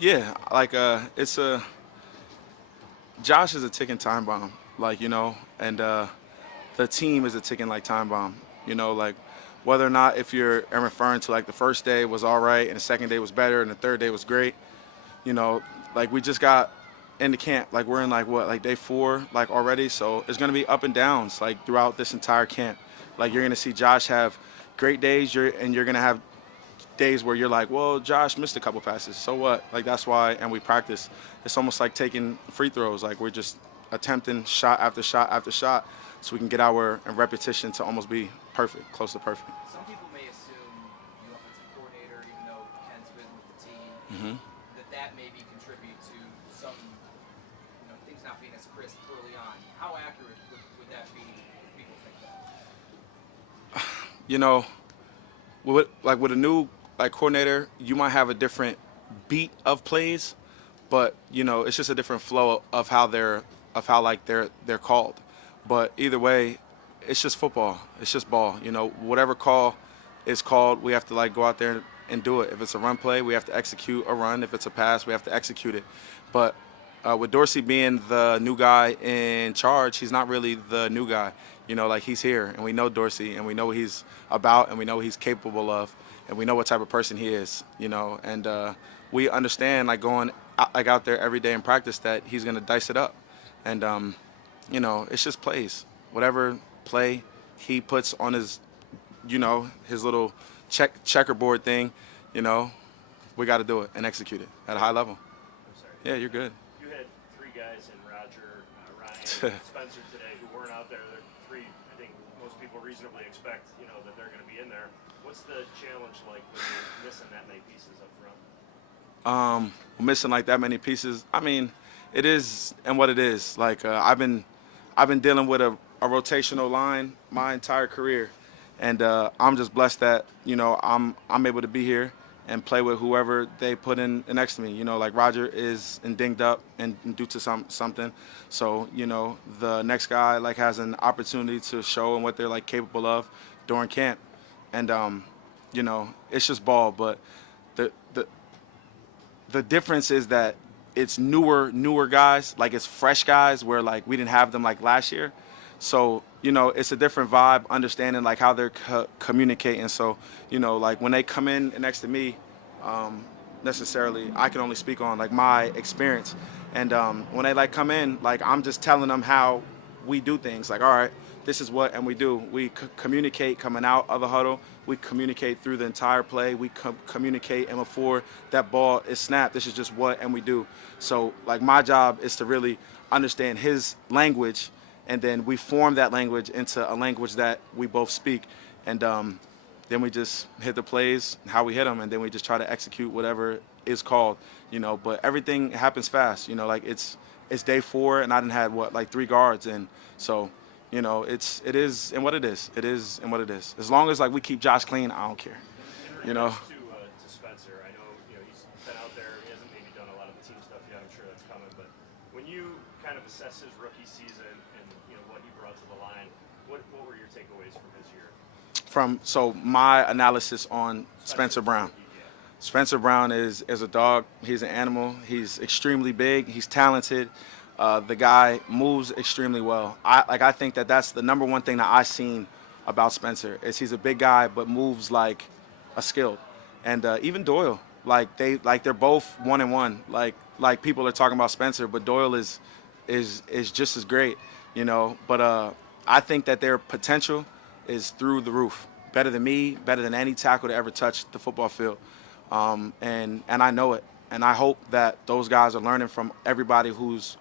Yeah, like it's a Josh is a ticking time bomb, like and the team is a ticking like time bomb. Like whether or not if you're referring to like the first day was all right and the second day was better and the third day was great. you know, like we just got into camp. Like we're in like what, like day 4, like already. So it's gonna be up and downs like throughout this entire camp. Like you're gonna see Josh have great days. You're gonna have days where you're like, well, Josh missed a couple passes. So what? Like that's why. And we practice. It's almost like taking free throws. Like we're just attempting shot after shot after shot, so we can get our repetition to almost be perfect, close to perfect. Some people may assume the offensive coordinator, even though Ken's been with the team, that maybe contribute to some, things not being as crisp early on. How accurate would that be if people think that? You know, with a new like coordinator, you might have a different beat of plays, but it's just a different flow of how like they're called. But either way, it's just football. It's just ball. Whatever call is called, we have to like go out there and do it. If it's a run play, we have to execute a run. If it's a pass, we have to execute it. But with Dorsey being the new guy in charge, he's not really the new guy. Like he's here, and we know Dorsey, and we know what he's about, and we know what he's capable of, and we know what type of person he is. And we understand like going out there every day in practice that he's gonna dice it up, and it's just plays. Whatever play he puts on his little checkerboard thing, you know, we got to do it and execute it at a high level. I'm sorry. Yeah, you're good. You had three guys in Roger, Ryan, and Spencer today who weren't out there. They're three. I think most people reasonably expect that they're going to be in there. What's the challenge like when you're missing that many pieces up front? Missing like that many pieces. I mean, it is and what it is. Like I've been dealing with a rotational line my entire career, and I'm just blessed that I'm able to be here and play with whoever they put in next to me. Like Roger is dinged up and due to something, so the next guy like has an opportunity to show and what they're like capable of during camp, and it's just ball. But the the the difference is that it's newer guys, like it's fresh guys where like we didn't have them like last year. So, it's a different vibe, understanding like how they're communicating. So, like when they come in next to me, necessarily, I can only speak on like my experience. And when they like come in, like I'm just telling them how we do things. Like, all right, this is what, and we do. We communicate coming out of the huddle. We communicate through the entire play. We communicate, and before that ball is snapped, this is just what, and we do. So, like, my job is to really understand his language, and then we form that language into a language that we both speak. And then we just hit the plays, how we hit them, and then we just try to execute whatever is called, But everything happens fast, like it's day 4, and I didn't have like 3 guards, and so it is and what it is. It is and what it is. As long as like we keep Josh clean, I don't care. In You know. regards to Spencer, I know he's been out there. He hasn't maybe done a lot of the team stuff yet. I'm sure that's coming. But when you kind of assess his rookie season and what he brought to the line, what were your takeaways from his year? So my analysis on Spencer Brown. Yeah. Spencer Brown is a dog. He's an animal. He's extremely big. He's talented. The guy moves extremely well. I think that's the number one thing that I've seen about Spencer is he's a big guy but moves like a skilled. And even Doyle, they're both 1-1. Like people are talking about Spencer, but Doyle is just as great, But I think that their potential is through the roof. Better than me, better than any tackle to ever touch the football field. And I know it. And I hope that those guys are learning from everybody who's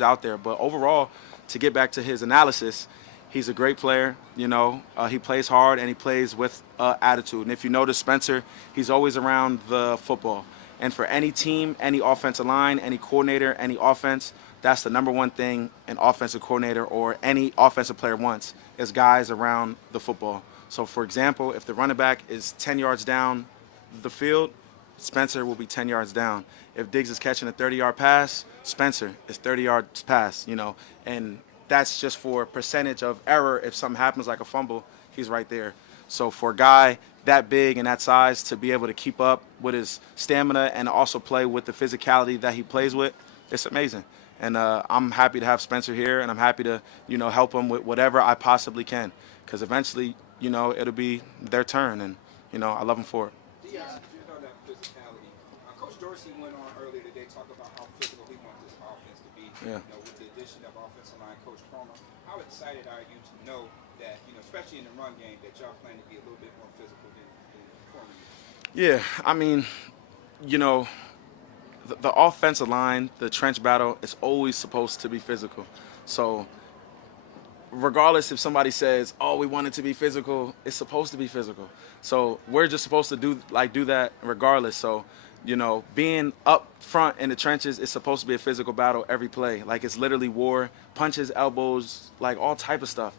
out there. But overall, to get back to his analysis, he's a great player. He plays hard and he plays with attitude. And if you notice Spencer, he's always around the football. And for any team, any offensive line, any coordinator, any offense, that's the number one thing an offensive coordinator or any offensive player wants is guys around the football. So, for example, if the running back is 10 yards down the field, Spencer will be 10 yards down. If Diggs is catching a 30-yard pass, Spencer is 30 yards pass, and that's just for percentage of error. If something happens like a fumble, he's right there. So for a guy that big and that size to be able to keep up with his stamina and also play with the physicality that he plays with, it's amazing. And I'm happy to have Spencer here, and I'm happy to, help him with whatever I possibly can, because eventually, it'll be their turn, and, I love him for it. Dion, you know that physicality. Coach Dorsey went on earlier today talk about how physical he wants this offense to be. Yeah. With the addition of offensive line coach Cromer, how excited are you to know that, especially in the run game, that y'all plan to be a little bit more physical than former years? Yeah, I mean, you know, the offensive line, the trench battle, is always supposed to be physical. So regardless if somebody says, "Oh, we want it to be physical," it's supposed to be physical. So we're just supposed to do that regardless. So, being up front in the trenches is supposed to be a physical battle every play. Like, it's literally war, punches, elbows, like all type of stuff.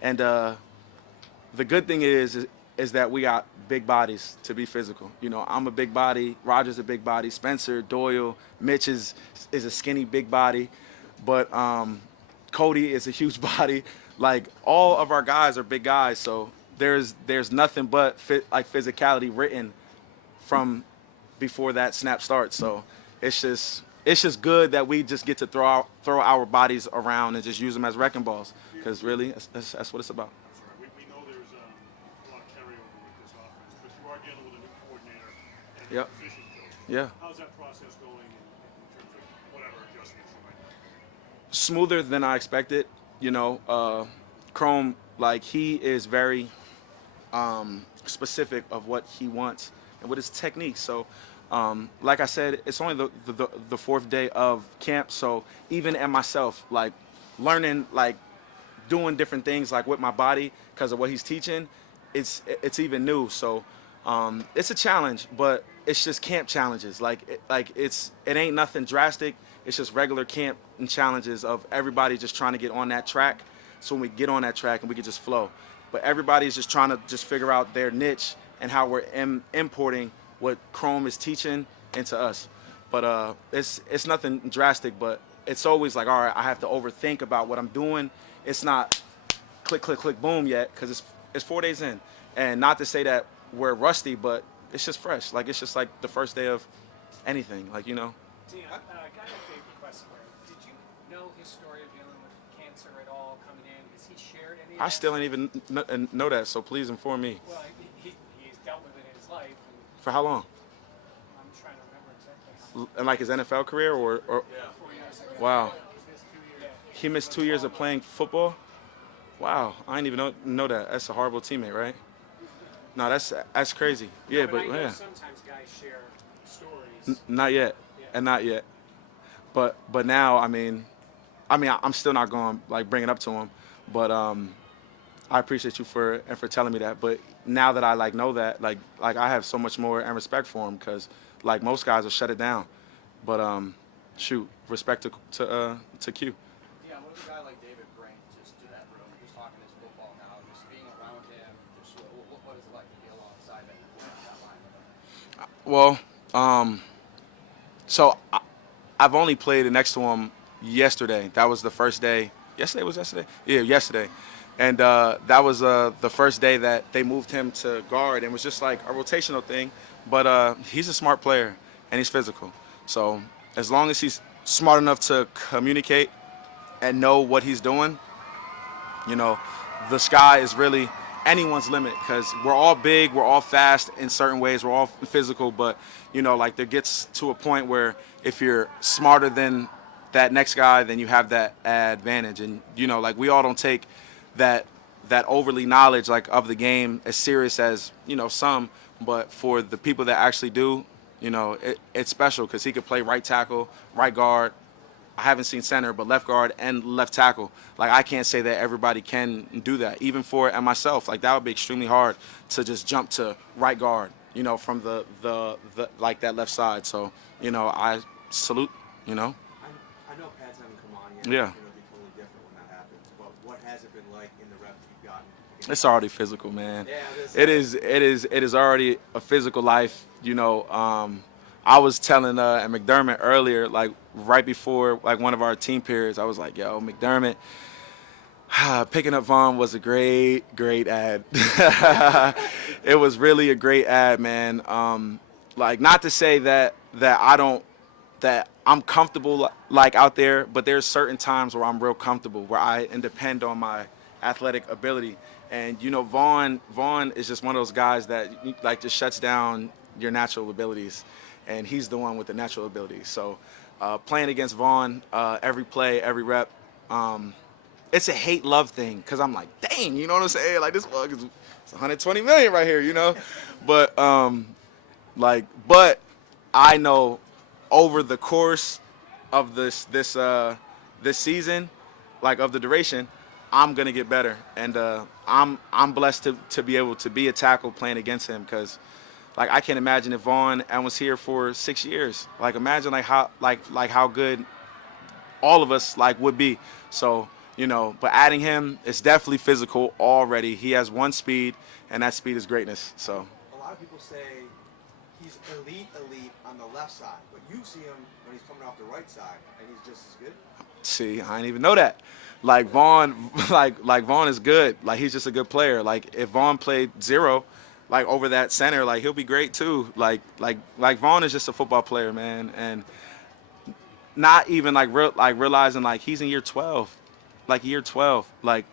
And the good thing is that we got big bodies to be physical. I'm a big body, Roger's a big body, Spencer, Doyle, Mitch is a skinny big body, but Cody is a huge body. Like, all of our guys are big guys, so there's nothing but physicality written from before that snap starts. So it's just good that we just get to throw our bodies around and just use them as wrecking balls, because really that's what it's about. We know there's a lot of carryover with this offense, but you are dealing with a new coordinator and Yep. a position coach. Yeah. How's that process going in terms of whatever adjustments you might make? Smoother than I expected. Chrome, like, he is very specific of what he wants and what his technique. So, like I said, it's only the fourth day of camp. So even at myself, like, learning, like, doing different things, like, with my body because of what he's teaching, it's even new. So it's a challenge, but it's just camp challenges. It ain't nothing drastic. It's just regular camp and challenges of everybody just trying to get on that track. So when we get on that track and we can just flow. But everybody's just trying to just figure out their niche and how we're importing what Chrome is teaching into us. But it's nothing drastic, but it's always like, all right, I have to overthink about what I'm doing. It's not click, click, click, boom yet, because it's 4 days in. And not to say that we're rusty, but it's just fresh. Like, it's just like the first day of anything, like, Dion, got a big question for you. Did you know his story of dealing with cancer at all coming in? Has he shared any of that? I still ain't even know that, so please inform me. Well, he's dealt with it in his life. And For how long? I'm trying to remember exactly how And like his NFL career, or 4 years ago. wow, He missed 2 years. he missed 2 years of playing football. Wow, I didn't even know that. That's a horrible teammate, right? No, that's crazy. Yeah, But but I know yeah, sometimes guys share stories. not yet, and not yet. But now, I mean, I'm still not going to, like, bring it up to him, but I appreciate you for telling me that. But now that I, like, know that, like I have so much more and respect for him, because, like, most guys will shut it down. But shoot, respect to Q. Yeah, what does a guy like David bring just to that room? Just talking his football now, just being around him. Just what is it like to be alongside that line with him? Well, so I've only played next to him yesterday. That was the first day. Yesterday was yesterday? Yeah, yesterday. And that was the first day that they moved him to guard, and it was just like a rotational thing. But he's a smart player, and he's physical. So as long as he's smart enough to communicate and know what he's doing, the sky is really anyone's limit, because we're all big, we're all fast in certain ways, we're all physical, but like, there gets to a point where if you're smarter than that next guy, then you have that advantage. And like, we all don't take that overly knowledge, like, of the game as serious as some, but for the people that actually do, it's special, because he could play right tackle, right guard. I haven't seen center, but left guard and left tackle. Like, I can't say that everybody can do that. Even for and myself, like, that would be extremely hard to just jump to right guard, from the like, that left side. So, I salute, I know Pat's haven't come on yet. Yeah. It's going to be totally different when that happens. But what has it been like in the reps you've gotten? It's already physical, man. Yeah, It is already a physical life. I was telling McDermott earlier, like, right before, like, one of our team periods, I was like, yo, McDermott, Picking up Vaughn was a great ad. It was really a great ad, man. Like, not to say that I don't that I'm comfortable like out there, but there's certain times where I'm real comfortable, where I and depend on my athletic ability. And Vaughn is just one of those guys that like just shuts down your natural abilities, and he's the one with the natural abilities. So playing against Vaughn every play, every rep. It's a hate love thing because I'm like, dang, you know what I'm saying? Like this bug is it's 120 million right here, you know. But but I know over the course of this season, like of the duration, I'm gonna get better, and I'm blessed to be able to be a tackle playing against him because. Like I can't imagine if Vaughn and was here for 6 years. Like imagine like how good all of us like would be. So, but adding him, it's definitely physical already. He has one speed, and that speed is greatness. So A lot of people say he's elite on the left side, but you see him when he's coming off the right side, and he's just as good. see, I didn't even know that. Like Vaughn, like Vaughn is good. Like he's just a good player. Like if Vaughn played zero, like over that center, like he'll be great too. Like Vaughn is just a football player, man, and not even like realizing like he's in year 12, like year 12, like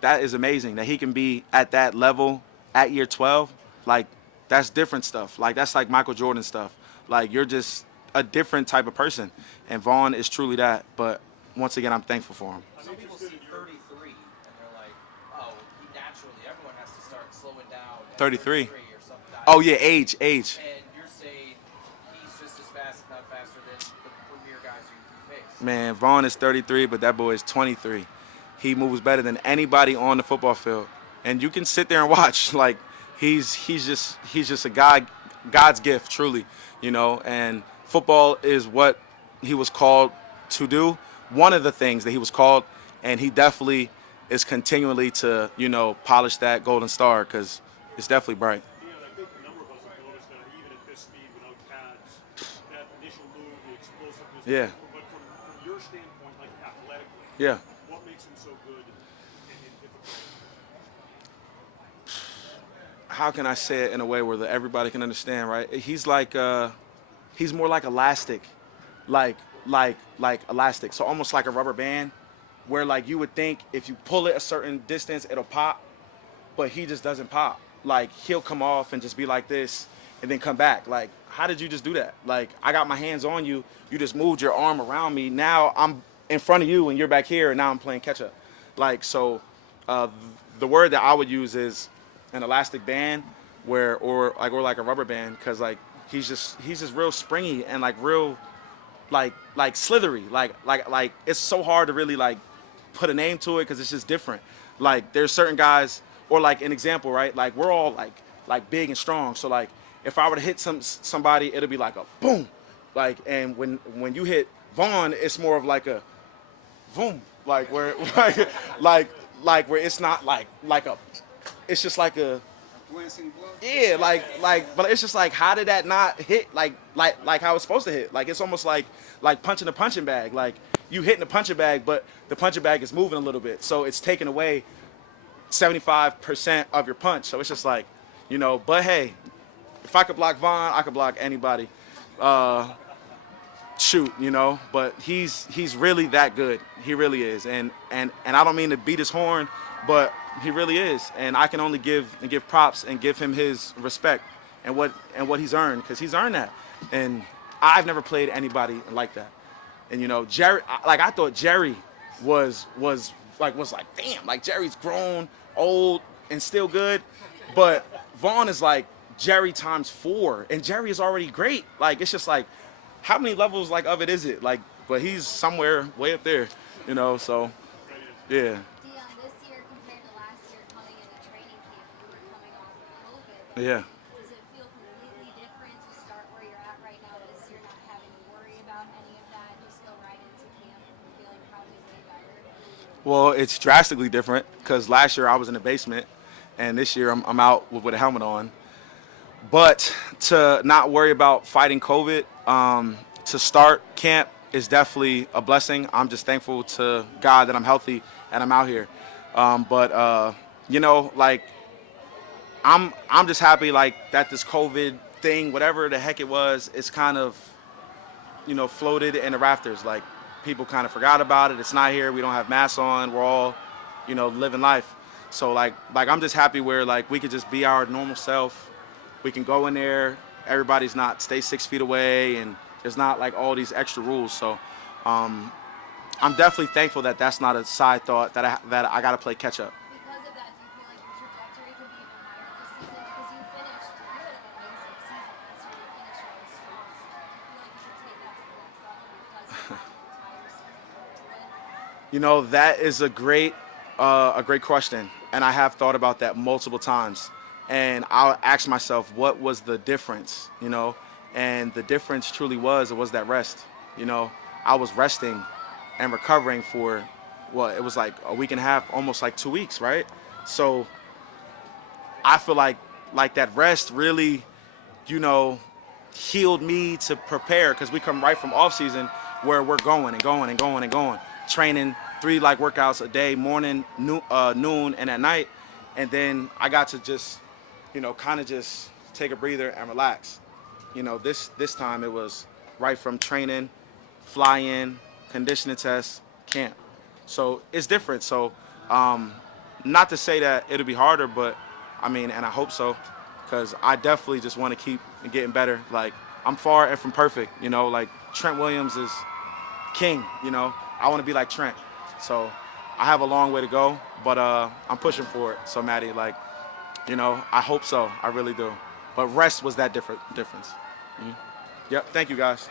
that is amazing that he can be at that level at year 12. Like that's different stuff. Like that's like Michael Jordan stuff. Like you're just a different type of person, and Vaughn is truly that. But once again, I'm thankful for him. Some people see 33 and they're like, oh, he naturally, everyone has to start slowing down at 33. or something. Oh yeah, age. And you're saying he's just as fast, if not faster, than the premier guys you face. Man, Vaughn is 33, but that boy is 23. He moves better than anybody on the football field, and you can sit there and watch. Like he's just a God's gift, truly, And football is what he was called to do. One of the things that he was called, and he definitely is continually to polish that golden star because it's definitely bright. Yeah, I think a number of us have noticed that even at this speed without pads, that initial move, the explosiveness. Yeah. But from your standpoint, like athletically, Yeah. what makes him so good and difficult? How can I say it in a way where everybody can understand, right? He's like he's more like elastic, like elastic. So almost like a rubber band, where like you would think if you pull it a certain distance it'll pop, but he just doesn't pop. Like he'll come off and just be like this, and then come back. Like how did you just do that? Like I got my hands on you, you just moved your arm around me. Now I'm in front of you and you're back here, and now I'm playing catch up. Like so, the word that I would use is an elastic band, or like a rubber band, because like he's just real springy and like real like slithery. Like it's so hard to really like put a name to it because it's just different. Like there's certain guys, or like an example, right? Like we're all like big and strong. So like if I were to hit somebody, it'll be like a boom. Like and when you hit Vaughn, it's more of like a boom. Like where like where it's not like a, it's just like a, Glancing blow. yeah, but it's just like, how did that not hit like how it's supposed to hit? Like it's almost like punching a punching bag. Like you hitting a punching bag, but the punching bag is moving a little bit, so it's taking away 75% of your punch. So it's just like, But hey, if I could block Vaughn, I could block anybody. Shoot, But he's really that good. He really is, and I don't mean to beat his horn, but he really is, and I can only give props and give him his respect and what he's earned, because he's earned that. And I've never played anybody like that. And Jerry, I thought Jerry was like damn, like Jerry's grown, old, and still good, but Vaughn is like Jerry times 4, and Jerry is already great. Like it's just like, how many levels like of it is it? Like, but he's somewhere way up there, So yeah. Dion, this year compared to last year, coming into training camp, you were coming off of COVID. Yeah. Does it feel completely different to start where you're at right now this year, not having to worry about any of that, just go right into camp feeling probably way better? Well, it's drastically different because last year I was in the basement, and this year I'm out with a helmet on. But to not worry about fighting COVID, to start camp is definitely a blessing. I'm just thankful to God that I'm healthy and I'm out here. But you know, like I'm just happy like that this COVID thing, whatever the heck it was, it's kind of floated in the rafters. Like people kind of forgot about it. It's not here. We don't have masks on. We're all living life. So like I'm just happy where like we could just be our normal self. We can go in there. Everybody's not stay 6 feet away, and there's not like all these extra rules. So I'm definitely thankful that that's not a side thought that I got to play catch up. Because of that, do you feel like your trajectory could be even higher this season? Because you had an amazing season last year. You finished really strong. Do you feel like you could take that to the next level because of that entire season? That is a great question, and I have thought about that multiple times. And I'll ask myself, what was the difference? And the difference truly was that rest. I was resting and recovering for it was like a week and a half, almost like 2 weeks, right? So I feel like that rest really, healed me to prepare, because we come right from off season where we're going and going and going and going, training 3 like workouts a day, morning, noon, and at night, and then I got to just, kind of just take a breather and relax. This time it was right from training, fly in, conditioning test, camp. So it's different. So not to say that it'll be harder, but I mean, and I hope so, because I definitely just want to keep getting better. Like I'm far and from perfect. Like Trent Williams is king. I want to be like Trent. So I have a long way to go, but I'm pushing for it. So Maddie, like, I hope so. I really do. But rest was that difference. Yep. Thank you guys.